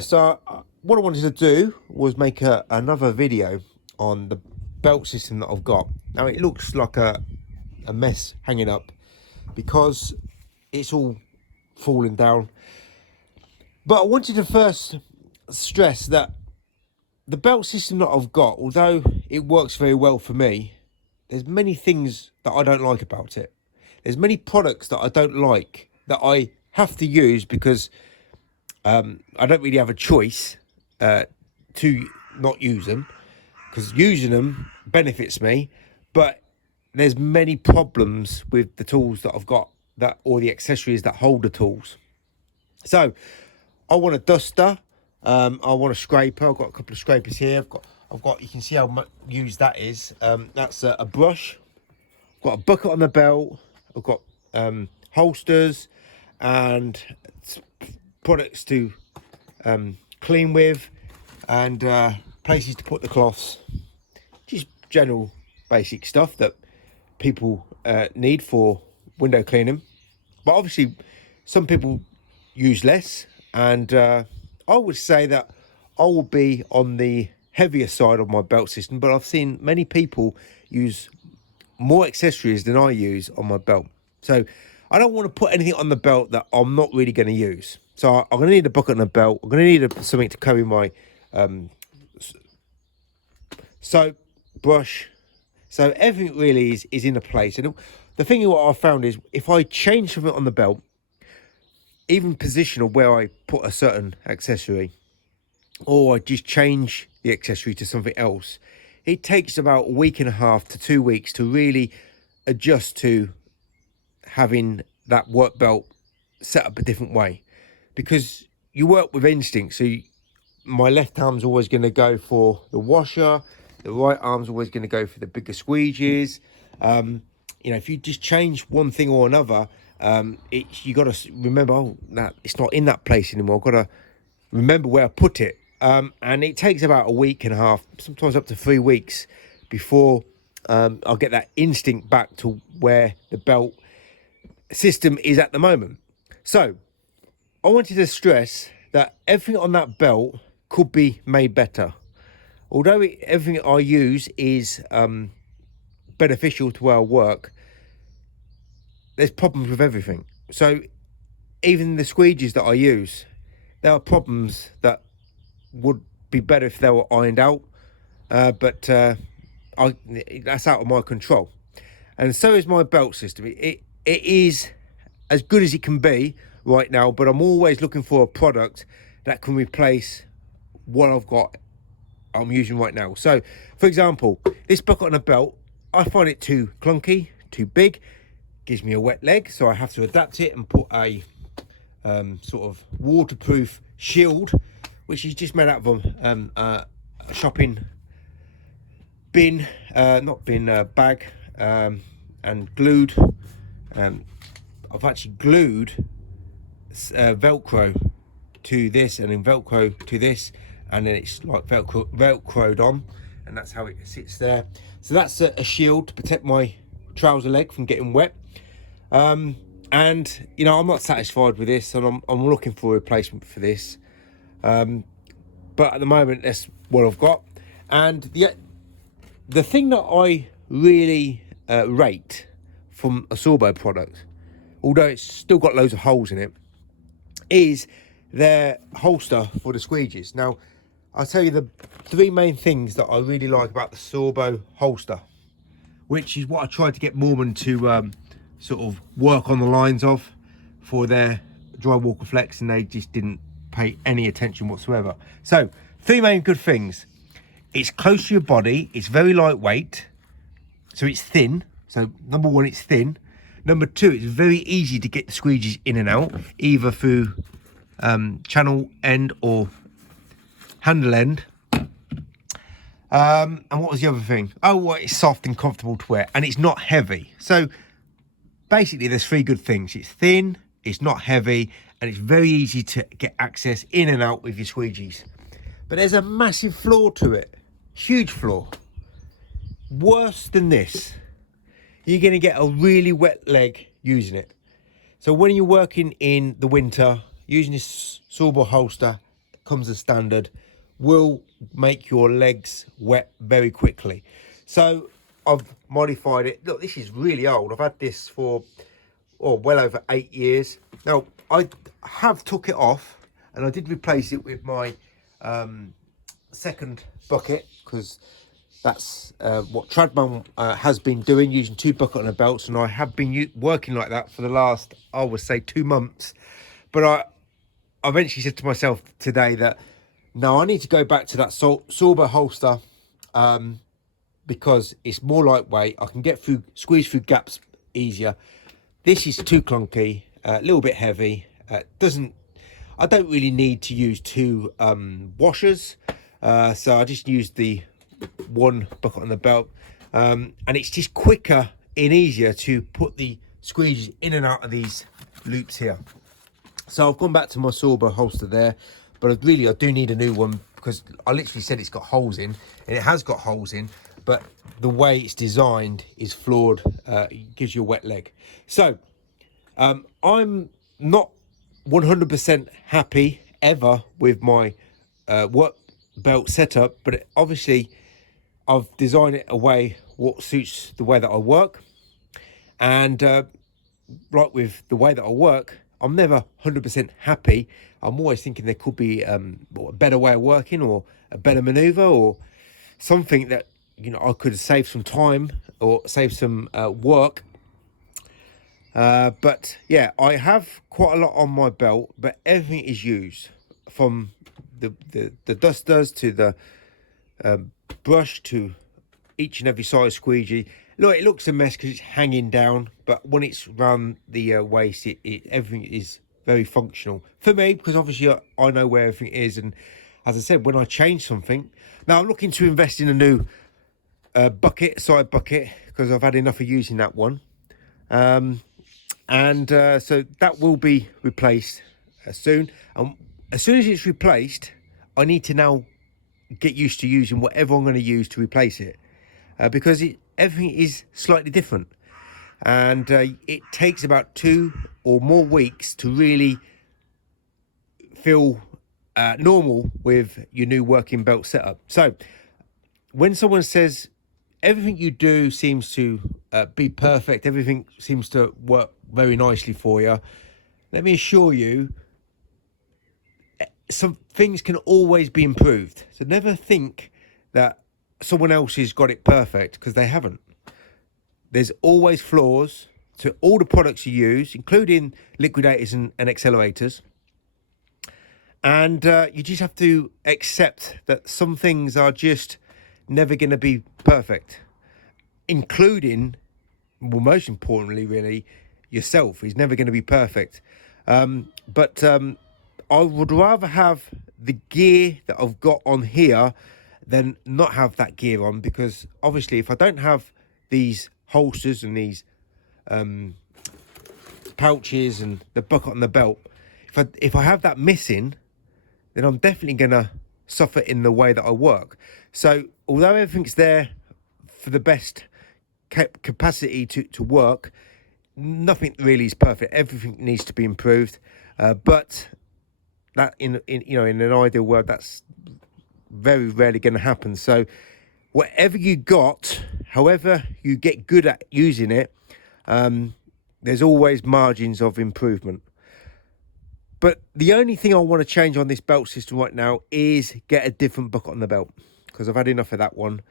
So what I wanted to do was make another video on the belt system that I've got. Now it looks like a mess hanging up because it's all falling down. But I wanted to first stress that the belt system that I've got, although it works very well for me, there's many things that I don't like about it. There's many products that I don't like that I have to use because I don't really have a choice to not use them, because using them benefits me. But there's many problems with the tools that I've got, that or the accessories that hold the tools. So I want a duster. I want a scraper. I've got a couple of scrapers here. I've got. You can see how much used that is. That's a brush. I've got a bucket on the belt. I've got holsters and products to clean with, and places to put the cloths. Just general basic stuff that people need for window cleaning. But obviously some people use less, and I would say that I will be on the heavier side of my belt system, but I've seen many people use more accessories than I use on my belt. So I don't want to put anything on the belt that I'm not really going to use. So I'm going to need a bucket and a belt. I'm going to need something to carry my soap, brush. So everything really is in a place. And the thing what I found is, if I change something on the belt, even position of where I put a certain accessory, or I just change the accessory to something else, it takes about a week and a half to 2 weeks to really adjust to having that work belt set up a different way, because you work with instinct. So my left arm's always going to go for the washer, the right arm's always going to go for the bigger squeegees. You know, if you just change one thing or another, you got to remember, oh, that it's not in that place anymore. I've got to remember where I put it. And it takes about a week and a half, sometimes up to 3 weeks, before I'll get that instinct back to where the belt system is at the moment. So I wanted to stress that everything on that belt could be made better. Although everything I use is beneficial to our work, there's problems with everything. So even the squeegees that I use, there are problems that would be better if they were ironed out, but that's out of my control. And so is my belt system. It is as good as it can be right now, but I'm always looking for a product that can replace what I'm using right now. So for example, this bucket on a belt, I find it too clunky, too big, gives me a wet leg, so I have to adapt it and put a sort of waterproof shield, which is just made out of a shopping bin, bag, and glued. I've actually glued Velcro to this, and then Velcro to this, and then it's like Velcroed on, and that's how it sits there. So that's a shield to protect my trouser leg from getting wet. And you know, I'm not satisfied with this, and I'm looking for a replacement for this. But at the moment, that's what I've got. And the thing that I really rate from a Sorbo product, although it's still got loads of holes in it, is their holster for the squeegees. Now, I'll tell you the 3 main things that I really like about the Sorbo holster, which is what I tried to get Mormon to sort of work on the lines of for their dry walker flex, and they just didn't pay any attention whatsoever. So 3 main good things: it's close to your body, it's very lightweight, so it's thin. So number 1, it's thin. Number 2, it's very easy to get the squeegees in and out, either through channel end or handle end. And what was the other thing? Oh, well, it's soft and comfortable to wear, and it's not heavy. So basically there's 3 good things: it's thin, it's not heavy, and it's very easy to get access in and out with your squeegees. But there's a massive flaw to it, huge flaw. Worse than this, you're going to get a really wet leg using it. So when you're working in the winter, using this Sorbo holster, comes as standard will make your legs wet very quickly. So I've modified it. Look, this is really old. I've had this for well over 8 years. Now, I have took it off and I did replace it with my second bucket, because that's what Tradman has been doing, using 2 bucket on a belts, and I have been working like that for the last, I would say, 2 months. But I eventually said to myself today that no, I need to go back to that Sauber holster, because it's more lightweight. I can squeeze through gaps easier. This is too clunky, a little bit heavy. I don't really need to use 2 washers, so I just used the 1 bucket on the belt, and it's just quicker and easier to put the squeegees in and out of these loops here. So I've gone back to my Sauber holster there, but I do need a new one, because I literally said it's got holes in, and it has got holes in, but the way it's designed is flawed. It gives you a wet leg. So I'm not 100% happy ever with my work belt setup, but obviously I've designed it a way what suits the way that I work, and like with the way that I work, I'm never 100% happy. I'm always thinking there could be a better way of working, or a better maneuver, or something that, you know, I could save some time or save some work. But yeah, I have quite a lot on my belt, but everything is used, from the dusters to the brush to each and every size squeegee. Look, it looks a mess because it's hanging down, but when it's around the waist, everything is very functional for me, because obviously I know where everything is. And as I said, when I change something, now I'm looking to invest in a new side bucket, because I've had enough of using that one. So that will be replaced soon. And as soon as it's replaced, I need to now get used to using whatever I'm going to use to replace it, because everything is slightly different, and it takes about 2 or more weeks to really feel normal with your new working belt setup. So when someone says everything you do seems to be perfect, everything seems to work very nicely for you, let me assure you, some things can always be improved. So never think that someone else has got it perfect, because they haven't. There's always flaws to all the products you use, including liquidators and accelerators. And you just have to accept that some things are just never going to be perfect, including, well, most importantly, really, yourself is never going to be perfect. But I would rather have the gear that I've got on here than not have that gear on, because obviously if I don't have these holsters and these pouches and the bucket on the belt, if I have that missing, then I'm definitely going to suffer in the way that I work. So although everything's there for the best capacity to work, nothing really is perfect. Everything needs to be improved, but that in an ideal world, that's very rarely going to happen. So whatever you got, however you get good at using it, there's always margins of improvement. But the only thing I want to change on this belt system right now is get a different bucket on the belt, because I've had enough of that one.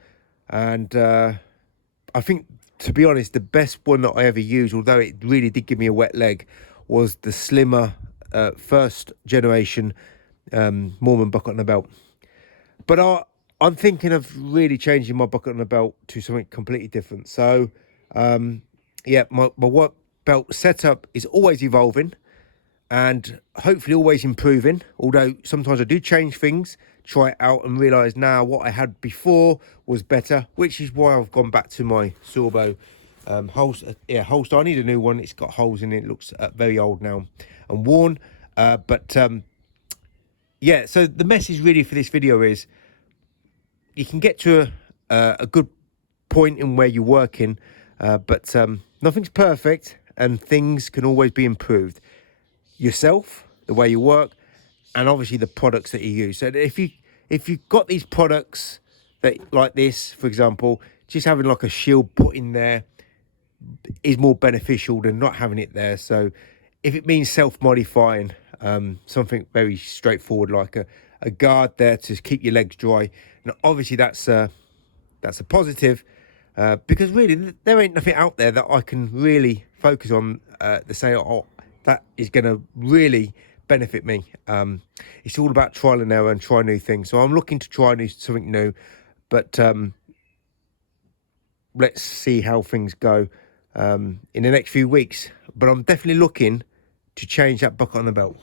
And I think, to be honest, the best one that I ever used, although it really did give me a wet leg, was the slimmer first generation Mormon bucket on the belt. But I'm thinking of really changing my bucket on the belt to something completely different. So yeah, my work belt setup is always evolving and hopefully always improving, although sometimes I do change things, try it out and realise now what I had before was better, which is why I've gone back to my Sorbo holster. I need a new one. It's got holes in it. It looks very old now and worn. Yeah, so the message really for this video is you can get to a good point in where you're working, but nothing's perfect and things can always be improved. Yourself, the way you work, and obviously the products that you use. So if you've got these products that like this, for example, just having like a shield put in there is more beneficial than not having it there. So if it means self-modifying, something very straightforward like a guard there to keep your legs dry, and obviously that's a positive, because really there ain't nothing out there that I can really focus on to say, oh, that is going to really benefit me. It's all about trial and error and try new things. So I'm looking to try something new, but let's see how things go in the next few weeks. But I'm definitely looking to change that bucket on the belt.